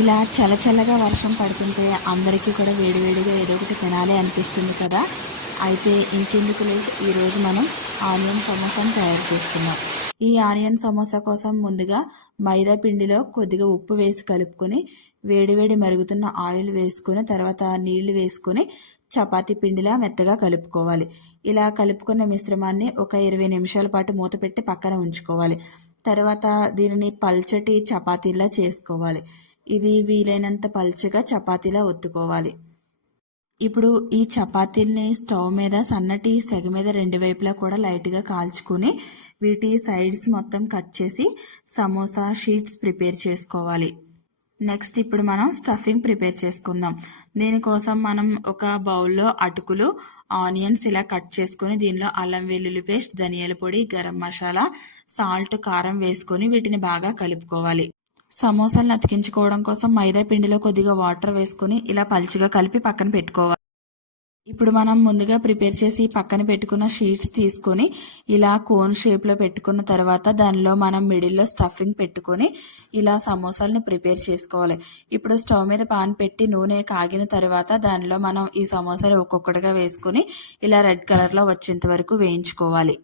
ఇలా చల్లచల్లగా వర్షం పడుతుంటే అందరికీ కూడా వేడివేడిగా ఏదో ఒకటి తినాలి అనిపిస్తుంది కదా. అయితే ఇంకెందుకు లేదు ఈరోజు మనం ఆనియన్ సమోసాను తయారు చేసుకుందాం. ఈ ఆనియన్ సమోసా కోసం ముందుగా మైదా పిండిలో కొద్దిగా ఉప్పు వేసి కలుపుకొని వేడివేడి మరుగుతున్న ఆయిల్ వేసుకొని తర్వాత నీళ్ళు వేసుకొని చపాతీ పిండిలా మెత్తగా కలుపుకోవాలి. ఇలా కలుపుకున్న మిశ్రమాన్ని ఒక ఇరవై నిమిషాల పాటు మూత పెట్టి పక్కన ఉంచుకోవాలి. తర్వాత దీనిని పల్చటి చపాతీలా చేసుకోవాలి. ఇది వీలైనంత పల్చగా చపాతీలా ఒత్తుకోవాలి. ఇప్పుడు ఈ చపాతీల్ని స్టవ్ మీద సన్నటి సెగ మీద రెండు వైపులా కూడా లైట్గా కాల్చుకొని వీటి సైడ్స్ మొత్తం కట్ చేసి సమోసా షీట్స్ ప్రిపేర్ చేసుకోవాలి. నెక్స్ట్ ఇప్పుడు మనం స్టఫింగ్ ప్రిపేర్ చేసుకుందాం. దీనికోసం మనం ఒక బౌల్లో అటుకులు ఆనియన్స్ ఇలా కట్ చేసుకొని దీనిలో అల్లం వెల్లుల్లి పేస్ట్ ధనియాల పొడి గరం మసాలా సాల్ట్ కారం వేసుకొని వీటిని బాగా కలుపుకోవాలి. సమోసాలను అతికించుకోవడం కోసం మైదా పిండిలో కొద్దిగా వాటర్ వేసుకొని ఇలా పలుచగా కలిపి పక్కన పెట్టుకోవాలి. ఇప్పుడు మనం ముందుగా ప్రిపేర్ చేసి పక్కన పెట్టుకున్న షీట్స్ తీసుకొని ఇలా కోన్ షేప్లో పెట్టుకున్న తర్వాత దానిలో మనం మిడిల్లో స్టఫింగ్ పెట్టుకొని ఇలా సమోసాలను ప్రిపేర్ చేసుకోవాలి. ఇప్పుడు స్టవ్ మీద పాన్ పెట్టి నూనె కాగిన తర్వాత దానిలో మనం ఈ సమోసాలు ఒక్కొక్కటిగా వేసుకొని ఇలా రెడ్ కలర్లో వచ్చేంత వరకు వేయించుకోవాలి.